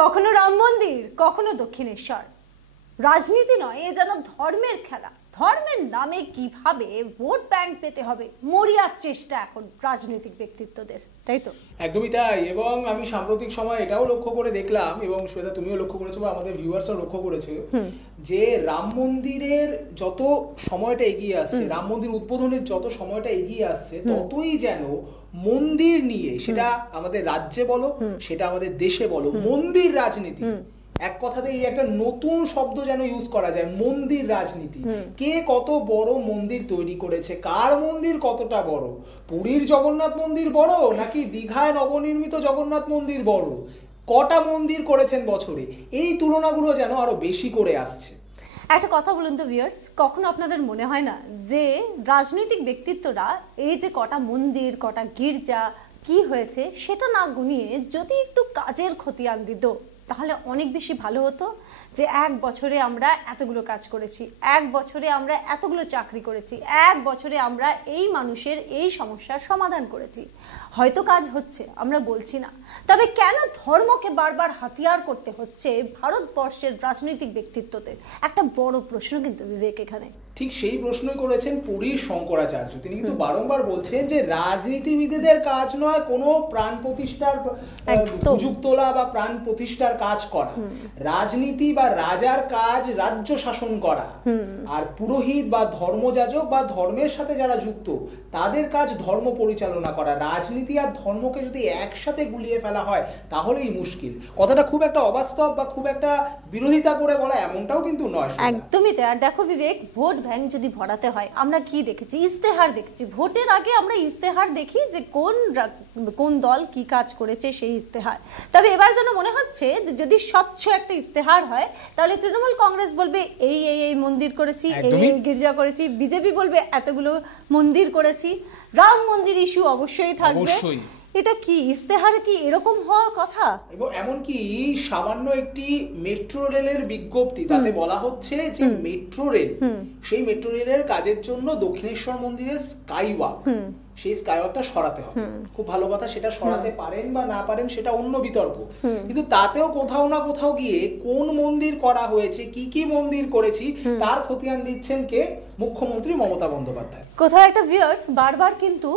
কখনো রাম মন্দির, কখনো দক্ষিণেশ্বর। রাজনীতি নয়, এ যেন ধর্মের খেলা। ধর্মের নামে কিভাবে ভোট ব্যাংক পেতে হবে, মরিয়ার চেষ্টা এখন রাজনৈতিক ব্যক্তিত্বদের, তাই তো? একদমই তাই। এবং আমি সাম্প্রতিক সময় এটাও লক্ষ্য করে দেখলাম, এবং শ্বেতা তুমিও লক্ষ্য করেছো বা আমাদের ভিউয়ার্সও লক্ষ্য করেছে, যে রাম মন্দিরের যত সময়টা এগিয়ে আসছে, রাম মন্দির উদ্বোধনের যত সময়টা এগিয়ে আসছে, ততই যেন মন্দির নিয়ে, সেটা আমাদের রাজ্যে বলো, সেটা আমাদের দেশে বলো, মন্দির রাজনীতি, এক কথাতে এই একটা নতুন শব্দ যেন ইউজ করা যায়, মন্দির রাজনীতি। কে কত বড় মন্দির তৈরি করেছে, কার মন্দির কতটা বড়, পুরীর জগন্নাথ মন্দির বড় নাকি দীঘায় নবনির্মিত জগন্নাথ মন্দির বড়, কটা মন্দির করেছেন বছরে, এই তুলনাগুলো যেন আরো বেশি করে আসছে। একটা কথা বলুন তো ভিউয়ার্স, কখনো আপনাদের মনে হয় না যে রাজনৈতিক ব্যক্তিত্বরা এই যে কটা মন্দির, কটা গির্জা কি হয়েছে সেটা না গুনিয়ে যদি একটু কাজের খতিয়ান দিত, তাহলে অনেক বেশি ভালো হতো। যে এক বছরে আমরা এতগুলো কাজ করেছি, এক বছরে আমরা এতগুলো চাকরি করেছি, এক বছরে আমরা এই মানুষের এই সমস্যার সমাধান করেছি। হয়তো কাজ হচ্ছে, আমরা বলছি না, তবে কেন ধর্মকে বারবার হাতিয়ার করতে হচ্ছে ভারতবর্ষের রাজনৈতিক ব্যক্তিত্বদের? একটা বড় প্রশ্ন কিন্তু বিবেক এখানে। ঠিক সেই প্রশ্নই করেছেন পুরীর শঙ্করাচার্য। তিনি কিন্তু বারংবার বলছেন যে রাজনীতিবিদদের কাজ নয় কোনো প্রাণ প্রতিষ্ঠার সুযোগ তোলা বা প্রাণ প্রতিষ্ঠার কাজ করা, রাজনীতি বা রাজার কাজ রাজ্য শাসন করা, আর পুরোহিত বা ধর্মযাজক বা ধর্মের সাথে যারা যুক্ত তাদের কাজ ধর্ম পরিচালনা করা। রাজনীতি আর ধর্মকে যদি একসাথে গুলিয়ে ফেলা হয় তাহলেই মুশকিল। কথাটা খুব একটা অবাস্তব বা খুব একটা বিরোধিতা করে বলা এমনটাও কিন্তু নয়। একদমই তাই। আর দেখো বিবেক, ভোট ব্যাংক যদি ভরাতে হয়, আমরা কি দেখেছি? ইস্তেহার দেখেছি। ভোটের আগে আমরা ইস্তেহার দেখি যে কোন দল কি কাজ করেছে, সেই ইস্তেহার। তবে এবার যেন মনে হচ্ছে যে যদি স্বচ্ছ একটা ইস্তেহার হয়, তাহলে তৃণমূল কংগ্রেস বলবে এই এই এই মন্দির করেছি, এই গির্জা করেছি, বিজেপি বলবে এতগুলো মন্দির করেছি, রাম মন্দির ইস্যু অবশ্যই থাকবে। এটা কি ইস্তেহারে কি এরকম হওয়ার কথা? এবং এমনকি সামান্য একটি মেট্রো রেলের বিজ্ঞপ্তি, তাতে বলা হচ্ছে যে মেট্রো রেল, সেই মেট্রো রেলের কাজের জন্য দক্ষিণেশ্বর মন্দিরের স্কাইওয়াক, সেই স্কাইওয়াকটা সরাতে হবে। খুব ভালো কথা, সেটা সরাতে পারেন বা না পারেন সেটা অন্য বিতর্ক, কিন্তু তাতেও কোথাও না কোথাও গিয়ে কোন মন্দির করা হয়েছে, কি কি মন্দির করেছি তার খতিয়ান দিচ্ছেন কে? মুখ্যমন্ত্রী মমতা বন্দ্যোপাধ্যায়। কোথাও একটা ভিউয়ার্স বারবার কিন্তু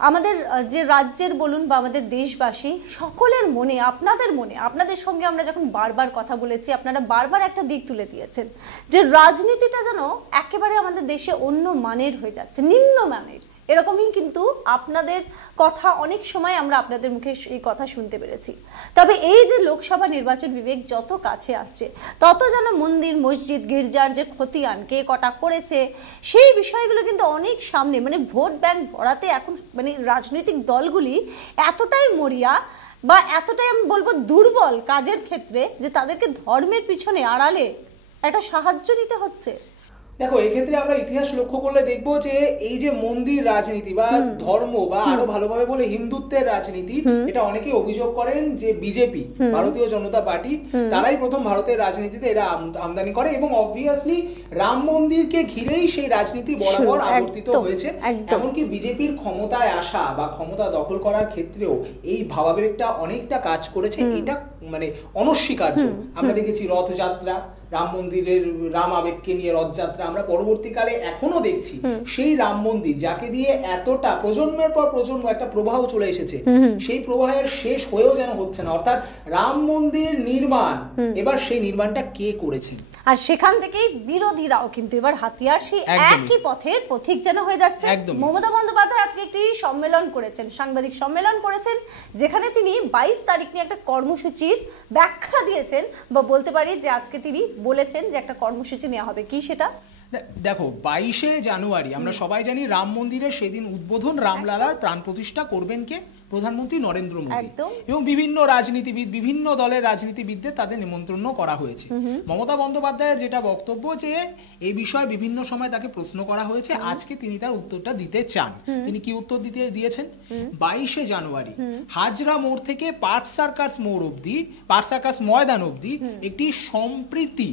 আমাদের যে রাজ্যের বলুন বা আমাদের দেশবাসী সকলের মনে, আপনাদের মনে, আপনাদের সঙ্গে আমরা যখন বারবার কথা বলেছি, আপনারা বারবার একটা দিক তুলে দিয়েছেন যে রাজনীতিটা যেন একেবারে আমাদের দেশে অন্য মানের হয়ে যাচ্ছে, নিম্ন মানের। এরকমই কিন্তু আপনাদের কথা অনেক সময় আমরা আপনাদের মুখে এই কথা শুনতে পেরেছি। তবে এই যে লোকসভা নির্বাচন বিবেক যত কাছে আসছে, তত যেন মন্দির, মসজিদ, গির্জার যে খতিয়ান কে কটা করেছে, সেই বিষয়গুলো কিন্তু অনেক সামনে। মানে ভোট ব্যাংক ভরাতে এখন মানে রাজনৈতিক দলগুলি এতটাই মরিয়া বা এতটাই আমি বলবো দুর্বল কাজের ক্ষেত্রে যে তাদেরকে ধর্মের পিছনে আড়ালে একটা সাহায্য নিতে হচ্ছে। দেখো, এক্ষেত্রে আমরা ইতিহাস লক্ষ্য করলে দেখবো যে এই যে মন্দির রাজনীতি বা ধর্ম বা আরো ভালোভাবে বলে হিন্দুত্বের রাজনীতি, এটা অনেকে অভিযোগ করেন যে বিজেপি, ভারতীয় জনতা পার্টি, তারাই প্রথম ভারতের রাজনীতিতে এরা আমদানি করে, এবং অবভিয়াসলি রাম মন্দিরকে ঘিরেই সেই রাজনীতি বরাবর আবর্তিত হয়েছে। এমনকি বিজেপির ক্ষমতায় আসা বা ক্ষমতা দখল করার ক্ষেত্রেও এই ভাবাবেগটা অনেকটা কাজ করেছে, এটা মানে অনস্বীকার্য। আমরা দেখেছি রথযাত্রা, রাম মন্দিরের রাম আবেগকে নিয়ে রথযাত্রা, আমরা পরবর্তীকালে এখনো দেখছি সেই রাম মন্দির যাকে দিয়ে এতটা প্রজন্মের পর প্রজন্ম একটা প্রবাহ চলে এসেছে, সেই প্রবাহের শেষ হয়েও যেন হচ্ছে না। অর্থাৎ রাম মন্দির নির্মাণ, এবার সেই নির্মাণটা কে করেছে? আর সেখান থেকেই বিরোধীরাও কিন্তু এবার হাতিয়ার সেই একই পথের পথিক যেন হয়ে যাচ্ছে। মমতা বন্দ্যোপাধ্যায় আজকে একটি সম্মেলন করেছেন, সাংবাদিক সম্মেলন করেছেন, যেখানে তিনি 22 তারিখ নিয়ে একটা কর্মসূচির ব্যাখ্যা দিয়েছেন, বা বলতে পারি যে আজকে তিনি বলেছেন যে একটা কর্মসূচি নেওয়া হবে। কি সেটা? দেখো, 22শে জানুয়ারি আমরা সবাই জানি রাম মন্দিরের সেদিন উদ্বোধন, রামলালার প্রাণ প্রতিষ্ঠা করবেন কে? প্রধানমন্ত্রী নরেন্দ্র মোদী। এবং বিভিন্ন রাজনীতিবিদ, বিভিন্ন দলের রাজনীতিবিদদের তাদের নিমন্ত্রণ করা হয়েছে। মমতা বন্দ্যোপাধ্যায়ের যেটা বক্তব্য যে এই বিষয়ে বিভিন্ন সময় তাকে প্রশ্ন করা হয়েছে, আজকে তিনি তার উত্তরটা দিতে চান। তিনি কি উত্তর দিয়েছেন? 22শে জানুয়ারি হাজরা মোড় থেকে পার্ক সার্কাস মোড় অবধি, পার্ক সার্কাস ময়দান অবধি একটি সম্প্রীতি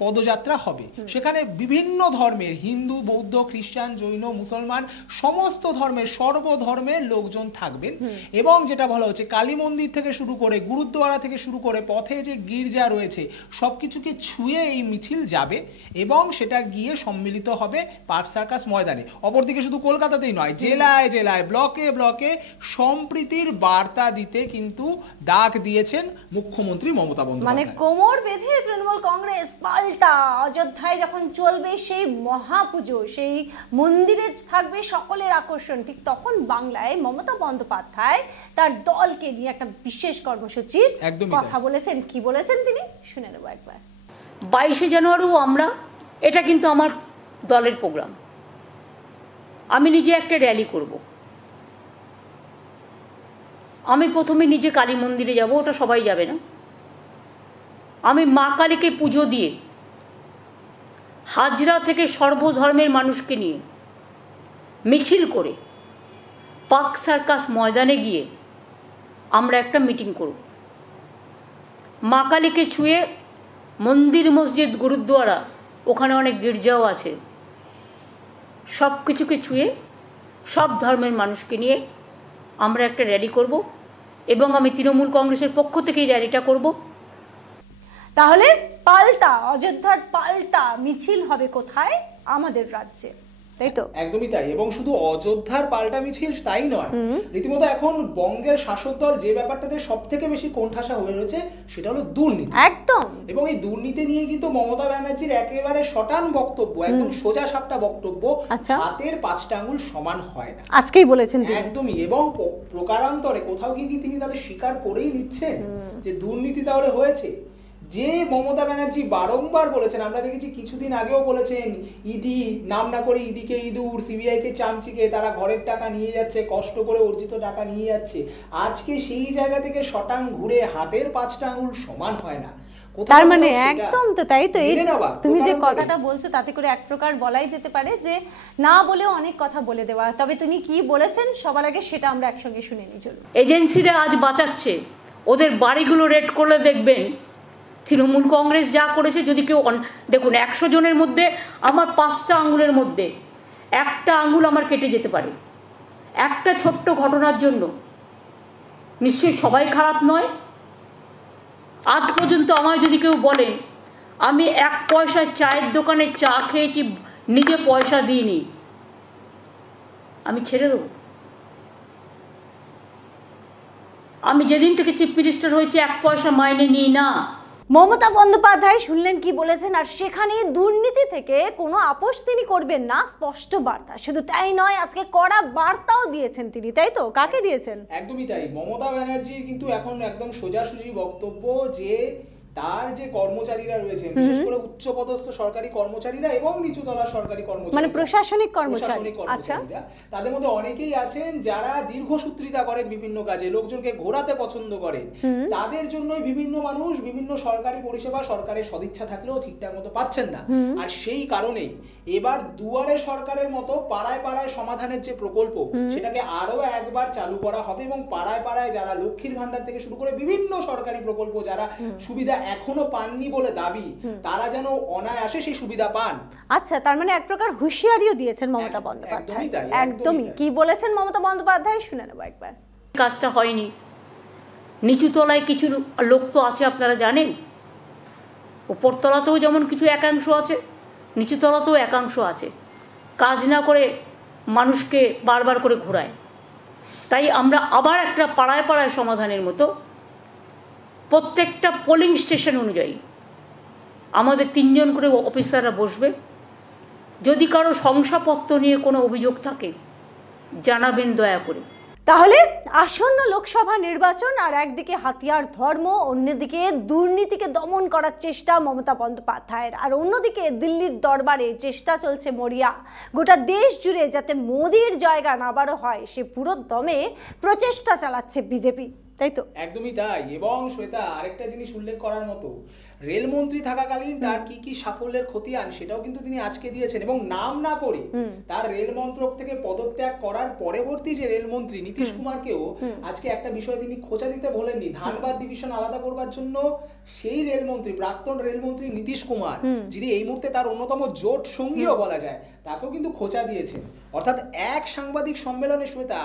পদযাত্রা হবে। সেখানে বিভিন্ন ধর্মের, হিন্দু, বৌদ্ধ, খ্রিস্টান, জৈন, মুসলমান, সমস্ত ধর্মের, সর্বধর্মের লোকজন থাকবেন। এবং যেটা বলা হচ্ছে কালী মন্দির থেকে শুরু করে, গুরুদ্বারা থেকে শুরু করে, পথে যে গির্জা রয়েছে সবকিছুকে ছুঁয়ে এই মিছিল যাবে এবং সেটা গিয়ে সম্মিলিত হবে পার্ক সার্কাস ময়দানে। অপরদিকে শুধু কলকাতাতেই নয়, জেলায় জেলায়, ব্লকে ব্লকে সম্প্রীতির বার্তা দিতে কিন্তু ডাক দিয়েছেন মুখ্যমন্ত্রী মমতা বন্দ্যোপাধ্যায়। মানে কোমর বেঁধে তৃণমূল কংগ্রেস পাল্টা অযোধ্যায় যখন চলবে সেই মহাপুজো, সেই মন্দিরে থাকবে সকলের আকর্ষণ, ঠিক তখন বাংলায় মমতা বন্দ্যোপাধ্যায় তার দলকে নিয়ে একটা বিশেষ কর্মসূচির কথা বলেছেন। কি বলেছেন তিনি শুনে নেব একবার। 22শে জানুয়ারিও আমরা, এটা কিন্তু আমার দলের প্রোগ্রাম, আমি নিজে একটা র্যালি করব। আমি প্রথমে নিজে কালী মন্দিরে যাব, ওটা সবাই যাবে না। আমি মা কালীকে পুজো দিয়ে হাজরা থেকে সর্বধর্মের মানুষকে নিয়ে মিছিল করে পার্ক সার্কাস ময়দানে গিয়ে আমরা একটা মিটিং করব। মা কালীকে ছুঁয়ে মন্দির, মসজিদ, গুরুদ্বারা, ওখানে অনেক গির্জাও আছে, সব কিছুকে ছুঁয়ে সব ধর্মের মানুষকে নিয়ে আমরা একটা র্যালি করব এবং আমি তৃণমূল কংগ্রেসের পক্ষ থেকে এই র্যালিটা করব। তাহলে পাল্টা অযোধ্যার পাল্টা মিছিল হবে কোথায়? আমাদের রাজ্যে, তাই তো? একদমই তাই। এবং শুধু অযোধ্যার পাল্টা মিছিল তাই নয়, রীতিমতো এখন বঙ্গের শাসক দল যে ব্যাপারটাতে সব থেকে বেশি কোণঠাসা হয়ে রয়েছে সেটা হলো দুর্নীতি। একদম। এবং এই দুর্নীতি নিয়ে কিন্তু মমতা ব্যানার্জির একেবারে শটান বক্তব্য, একদম সোজা সাপটা বক্তব্য, হাতের 5টা আঙুল সমান হয় না, আজকেই বলেছেন একদমই। এবং প্রকারান্তরে কোথাও গিয়ে কি তিনি তাহলে স্বীকার করেই নিচ্ছেন যে দুর্নীতি তাহলে হয়েছে? যে মমতা ব্যানার্জি বারংবার বলেছেন, আমরা দেখেছি কিছুদিন আগেও বলেছেন, ইডি নাম না করে ইডিকে ইঁদুর, সিবিআই কে চামচিকে, তারা ঘরের টাকা নিয়ে যাচ্ছে, কষ্ট করে অর্জিত টাকা নিয়ে যাচ্ছে। আজকে সেই জায়গা থেকে শটাং ঘুরে হাতের 5টা আঙুল সমান হয় না, তার মানে একদম তো তাই তো। এই তুমি যে কথাটা বলছো তাতে করে এক প্রকার বলাই যেতে পারে যে না বলেও অনেক কথা বলে দেওয়া। তবে তুমি কি বলেছেন সবার আগে সেটা আমরা একসঙ্গে শুনে নিই। চলো। এজেন্সিরা আজ বাঁচাচ্ছে, ওদের বাড়িগুলো রেড করলে দেখবেন তৃণমূল কংগ্রেস যা করেছে। যদি কেউ দেখুন, 100 জনের মধ্যে আমার 5টা আঙুলের মধ্যে একটা আঙুল আমার কেটে যেতে পারে একটা ছোট্ট ঘটনার জন্য। নিশ্চয়ই সবাই খারাপ নয়। আজ পর্যন্ত আমায় যদি কেউ বলেন আমি 1 পয়সায় চায়ের দোকানে চা খেয়েছি, নিজে পয়সা দিইনি, আমি ছেড়ে দেবো। আমি যেদিন থেকে চিফ মিনিস্টার হয়েছে 1 পয়সা মাইনে নিই না। মমতা বন্দ্যোপাধ্যায় শুনলেন কি বলেছেন, আর সেখানে দুর্নীতি থেকে কোনো আপোষ তিনি করবেন না, স্পষ্ট বার্তা। শুধু তাই নয়, আজকে কড়া বার্তাও দিয়েছেন তিনি, তাই তো? কাকে দিয়েছেন? একদমই তাই। মমতা ব্যানার্জির কিন্তু এখন একদম সোজাসুজি বক্তব্য যে তার যে কর্মচারীরা রয়েছেন, বিশেষ করে উচ্চপদস্থ সরকারি কর্মচারীরা এবং নিচুতলার সরকারি কর্মচারী, মানে প্রশাসনিক কর্মচারী, আচ্ছা, তাদের মধ্যে অনেকেই আছেন যারা দীর্ঘসূত্রিতা করেন বিভিন্ন কাজে, লোকজনকে ঘোরাতে পছন্দ করেন। তাদের জন্যই বিভিন্ন মানুষ বিভিন্ন সরকারি পরিষেবা সরকারের সদিচ্ছা থাকলেও ঠিকঠাক মতো পাচ্ছেন না। আর সেই কারণেই এবার দুয়ারে সরকারের মতো পাড়ায় পাড়ায় সমাধানের যে প্রকল্প, সেটাকে আরো একবার চালু করা হবে এবং পাড়ায় পাড়ায় যারা লক্ষ্মীর ভান্ডার থেকে শুরু করে বিভিন্ন সরকারি প্রকল্প যারা সুবিধা এখনো পাননি বলে দাবি, তারা যেন অনায়াসে সেই সুবিধা পান। আচ্ছা, তার মানে এক প্রকার হুঁশিয়ারিও দিয়েছেন মমতা বন্দ্যোপাধ্যায়। একদমই। কি বলেছেন মমতা বন্দ্যোপাধ্যায় শুনে নেব একবার। কাজটা হয়নি। নিচু তলায় কিছু লোক তো আছে, আপনারা জানেন। উপরতলাতেও যেমন কিছু একাংশ আছে, নিচু তলাতেও একাংশ আছে, কাজ না করে মানুষকে বারবার করে ঘোরায়। তাই আমরা আবার একটা পাড়ায় পাড়ায় সমাধানের মতো প্রত্যেকটা পোলিং স্টেশন অনুযায়ী আমাদের 3 জন করে অফিসাররা বসবে। যদি কারো শংসাপত্র নিয়ে কোনো অভিযোগ থাকে জানাবেন দয়া করে। তাহলে আসন্ন লোকসভা নির্বাচন, আর একদিকে হাতিয়ার ধর্ম, অন্যদিকে দুর্নীতিকে দমন করার চেষ্টা মমতা বন্দ্যোপাধ্যায়ের, আর অন্যদিকে দিল্লির দরবারে চেষ্টা চলছে মরিয়া। গোটা দেশ জুড়ে যাতে মোদির জায়গা আবারও হয়, সে পুরো দমে প্রচেষ্টা চালাচ্ছে বিজেপি। তাই তো? একদমই তাই। এবং শ্বেতা, আরেকটা জিনিস উল্লেখ করার মতো, রেলমন্ত্রী থাকাকালীন তার কি কি সাফল্যের খতিয়ান সেটাও কিন্তু তিনি আজকে দিয়েছেন, এবং নাম না করে তার রেল মন্ত্রক থেকে পদত্যাগ করার পরবর্তী যে রেলমন্ত্রী নীতিশ কুমারকেও আজকে একটা বিষয় তিনি খোঁচা দিতে বলেননি, ধানবাদ ডিভিশন আলাদা করবার জন্য সেই রেলমন্ত্রী, প্রাক্তন রেলমন্ত্রী নীতিশ কুমার, যিনি এই মুহূর্তে তার অন্যতম জোট সঙ্গীও বলা যায়, তাকেও কিন্তু খোঁচা দিয়েছেন। অর্থাৎ এক সাংবাদিক সম্মেলনে শ্বেতা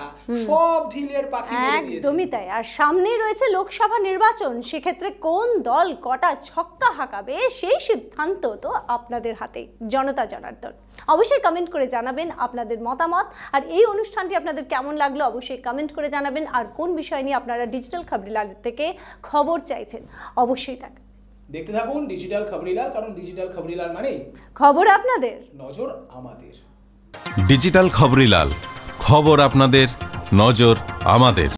সব ঢিলের পাখি মেরে দিয়েছে। একদমই তাই। আর সামনেই রয়েছে লোকসভা নির্বাচন, সেক্ষেত্রে কোন দল কটা ছক্কা হাঁকাবে সেই সিদ্ধান্ত তো আপনাদের হাতেই, জনতা জনার্দন। অবশ্যই কমেন্ট করে জানাবেন আপনাদের মতামত, আর এই অনুষ্ঠানটি আপনাদের কেমন লাগলো অবশ্যই কমেন্ট করে জানাবেন। আর কোন বিষয় নিয়ে আপনারা ডিজিটাল খবরিলাল থেকে খবর চাইছেন অবশ্যই দেখতে থাকুন ডিজিটাল খবরিলাল, কারণ ডিজিটাল খবরিলাল মানে খবর আপনাদের, নজর আমাদের। ডিজিটাল খবরিলাল, খবর আপনাদের, নজর আমাদের।